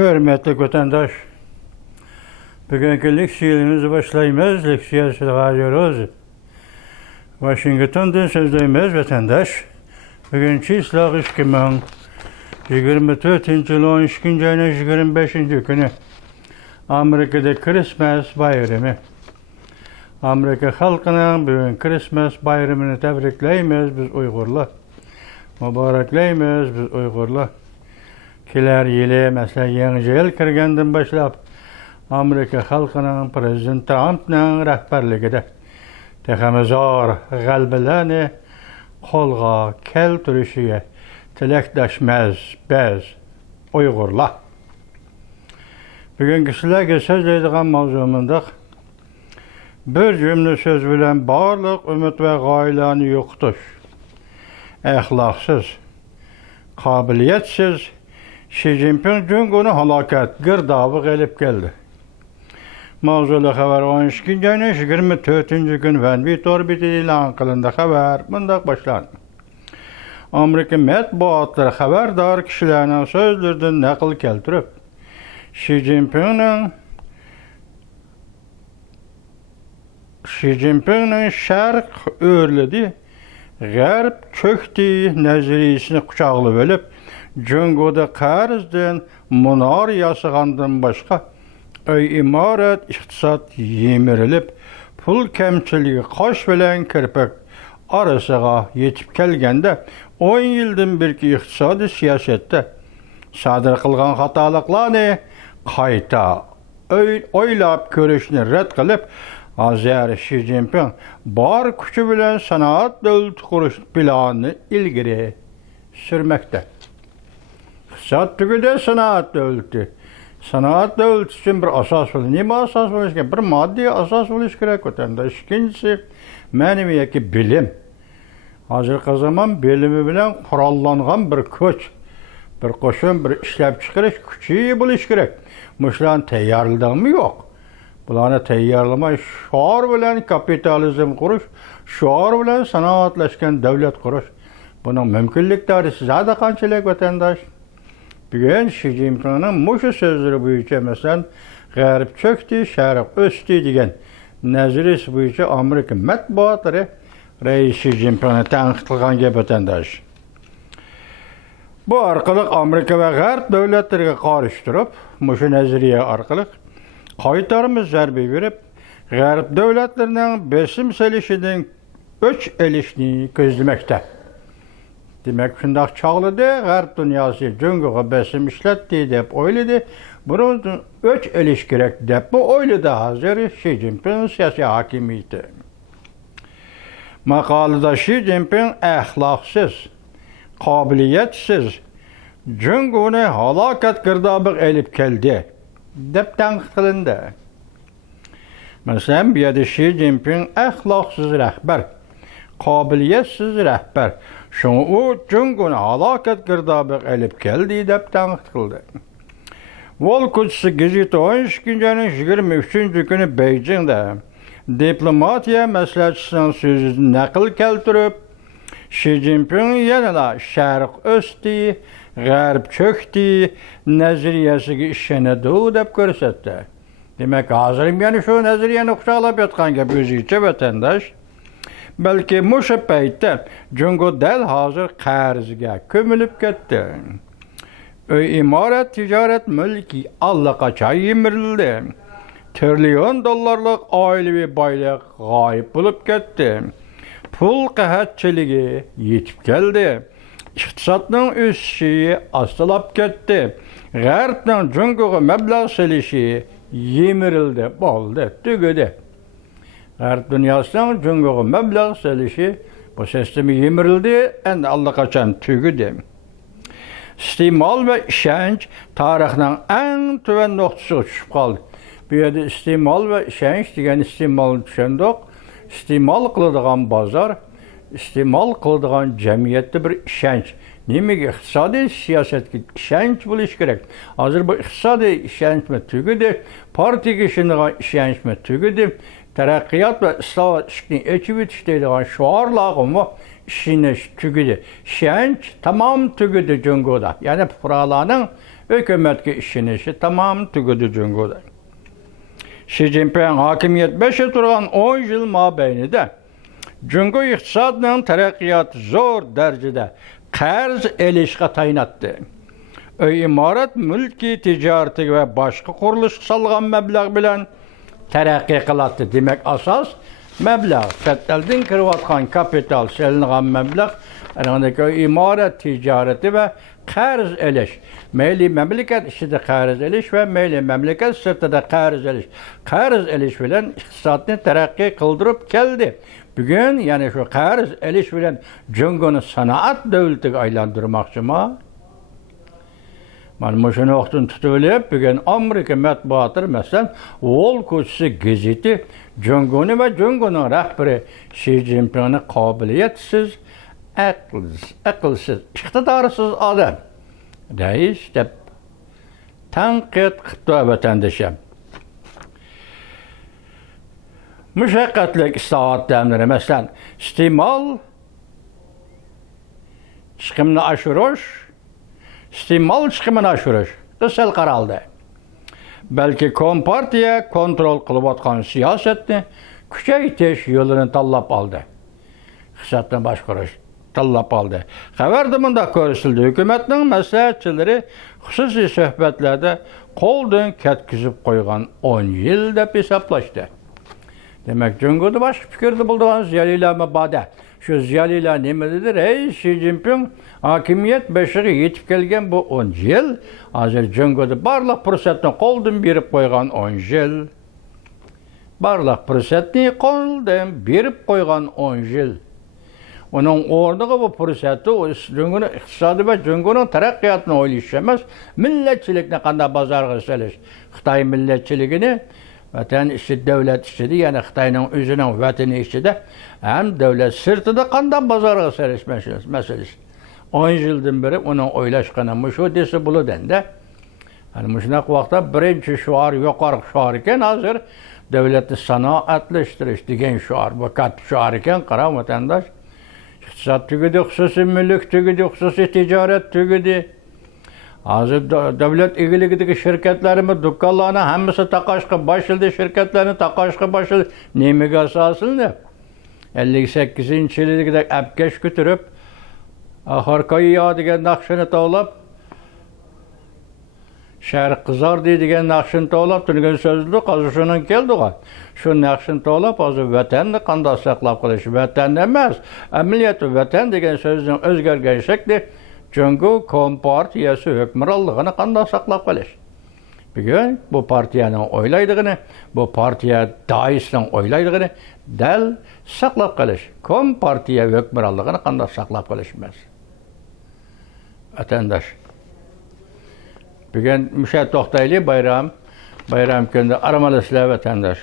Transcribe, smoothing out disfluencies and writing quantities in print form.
Hürmetli vatandaş, bugünkü leksiyemizi başlayımız, leksiyası alıyoruz. Washington'dan sözleyimiz vatandaş, bugünkü İslah 2024 yıl 12. ayının 25. günü Amerika'da Christmas bayramı. Amerika halkının bugün Christmas bayramını tebrikleyimiz biz Uygurlar. Mübarekleyimiz biz Uygurlar. Keler yili mesela yeni yıl kirgenden başlap Amerika halkının Prezident Trump'ның rəhbərligide texemizar galbelerini kolga keltirişiye tilekdaşmez biz Uygurlar. Bugün sizlerge sözleydiğim mavzumundaq bir cümle söz bilen barlıq ümit ve gaylani yoktuş. Əxlaqsız, kabiliyetsiz Xi Jinping cüngunu halakat girdabı gelip geldi. Mavzulu haber 12. ayının 24. gün Venvi Torbiti ilan kılındı haber bundaq başlandı. Amerika mətbuatları haberdar kişilerinin sözlerden nakıl keltirip Xi Jinping'nin şərq örledi, Gərb çöktü nəziriyesini kucaqlı bölüp Cüngoda qarizdən munar yasığandan başqa imaret iqtisad yemirilip pul kemçiliği qaş bilen kirpek arasıga yetip kelgende 10 yıldan birki iqtisadi siyasette sadır kılgan hatalıklarını qayta oylap görüşünü red kılıp Azər Xi Jinping bar küçü bilen sanaat dövleti kuruş planını ilgiri sürmekte. İqtisad tügüde sanaat dövleti. Sanaat dövleti için bir asas olur. Nima asas olur? Bir maddi asas olur gerek vatandaş. İkincisi məneviyeki bilim. Hazırkı zaman bilimi bilen kurallanğan bir köç, bir koşun, bir işlep çıkarış küçüğü buluş gerek. Muşlan teyyarlıdan mı yok? Bularını teyyarlama şuar bilen kapitalizm kuruş, şuar bilen sanatlaşken devlet kuruş. Bunun mümkünlükleri size de kançılık vatandaş. Bugün Xi Jinping'nin muşu sözleri boyunca mesela Gərb çöktü, Şərq östü degen nəzirisi boyunca Amerika mətbuatları Reis Xi Jinping'e tənqid qılğan gep vatandaş. Bu arqılıq Amerika ve Gərb dövlətlərə qarışdırıb, muşu nəziriyə arqılıq qaytarımız zərbi verib, Gərb dövlətlərinin besim selişinin öç elişini gözlemekte. Demek şundaq çağlıdı, Gərb dünyası cüngüge besim işletti dep oyladı. Bunun öç eliş gerek dep bu oyladı hazır Xi Jinping siyasi hakimiyeti. Maqalıda Xi Jinping əxlaqsız, kabiliyetsiz, cüngüne halakat girdabı elip geldi dep tənqid qılındı. Mesela bir yerde Xi Jinping əxlaqsız rəhbər, kabiliyetsiz rəhbər. Şunu o cüngüne halakat girdabı elip geldi dep tənqid qıldı. Vol Kudüs'ü giziti 12. ayının 23. günü Beijing'de diplomatiya məsləhətçisinin sözünü nakıl keltirip Xi Jinping yenila Şərq östü, Gərb çöktü nəziriyəsini işlənədi dep görsetdi. Demek hazırım yani şu nəziriyəni kucaqlap yatqan gep özüyçe vatandaş. Belki muşa peyte cüngo del hazır qarzga kömülüp ketdi. İmaret, ticaret, mülki allaqaça yemirildi. Trilyon dollarlık ailevi baylık gayip bulup ketdi. Pul qahatçılığı yetip geldi. İqtisadның ösüşü astılap ketdi. Gərbdən cüngoga məbləğ selişi yemirildi, boldu, tügüdü. Gərb dünyasının cüngoga məbləğ selişi bu sistemi yemirildi, en allaqaçan tügüdü. İstimal ve işenç tarixinin en tüven noktası düşüp kaldı. Bir yerde istimal ve işenç degen istimal düşündük. İstimal kılıdığan bazar, istimal kılıdığan cemiyette bir işenç. Nimek iktisadi siyaset işenç buluş gerek. Hazır bu iktisadi işenç mi tügüdü, parti kişinin işenç mi tügüdü, terakkiyat ve ıslah şiklini ekibit işleydiğen şuarlağın var. işini tügüdü. Şenç tamam tügüdü cüngoda. Yani Puralanın Hükümetki işinişi tamam tügüdü Cungo'da. Xi Jinping hakimiyet 5 turgan 10 yıl mabeynide Cungo iqtisadının teraqqiyatı zor derecede qarz elişqe tayinatdı. İmarat mülki ticareti ve başka kuruluş salgan meblağ bilen terakki kılattı. Demek asas meblağ. Fettelden kırıvatkan kapital selingan meblağ imarat ticareti ve qarz eliş. Meyli memleket işi de qarz eliş ve meyli memleket sırtı da qarz eliş. Qarz eliş bilen iktisadını terakki kıldırıp geldi. Bugün yani şu qarz eliş bilen Cungo'nu sanat devleti aylandırmakçı mı? Mana şunu vaqtın tutulib, bugün Amerika matbuatı mesela Wall Street gazeti Cungo'nu ve Cungo'nun rahbari Xi Jinping'ni kabiliyetsiz, akılsız, iktidarsız adam. Reis deb tanqid qıptı vatandaşa. Müşaqqatli istihodatlarni mesela iste'mol chiqimni oshirish iste'mol chiqimini oshirish qisal qaraldi. Balki Kompartiya kontrol qilayotgan siyosatni kuchaytirish yo'lini tanlab oldi. Iqtisodni boshqarish tanlab oldi. Xabarda bunda ko'rsatildi. Hukumatning maslahatchilari xususiy suhbatlarda qo'ldan ketkizib qo'ygan 10 yil deb hisoblashdi. Demek Cungo'da başka fikirde bulduğun ziyaliler mabade. Şu ziyaliler ne midir? Xi Jinping hakimiyet beşiği yetip gelgen bu 10 yıl. Hazır Cungo'da barlıq fırsatını koldan berip koygan 10 yıl. Barlıq fırsatını koldan berip koygan 10 yıl. Onun orada bu fırsatı Cungo'nun iktisadı ve Cungo'nun terakkiyatını oylayışamaz. Milletçilikine kadar bazarga seliş. Xitay milletçiligini vatan işi, devlet işi, yani Xitay'nın özünün vatani işi de hem devlet sırtıda kandan bazarga seriş meselesi. 10 yıldan beri onun oylaşkanı muşu desi bulu dendi. Yani muşunak vakta birinci şuar yukarı şuar iken hazır devleti sanatleştiriş diyen şuar, bu kat şuar iken kara vatandaş. İktisat tügüdü, hususi mülk tügüdü, hususi ticaret tügüdü. Hazır devlet ilgiligideki şirketlerimi, dükkanlarını hemisi takaşkı başladı, şirketlerini takaşkı başladı. Neymi asasını 58. yılda epkeş götürüp Harkayı ya diyen nakşını tavlap Şehir kızar diyen nakşını tavlap tüngen sözlü kazışının geldi o. Şu nakşını tavlap azı vatanını kanda saklap kılış. Vatan demez. Emniyeti vatan diyen sözün özgergen şekli Cungo Kompartiyası hükmürallığını kanda saklap kılış. Bugün bu partiyanın oylaydığını, bu partiya daisinin oylaydığını del saklap kılış. Kompartiya hükmürallığını kanda saklap kılışmaz. Vatandaş. Bugün müşahit toxtaylı bayram günü aramalısıyla vatandaş.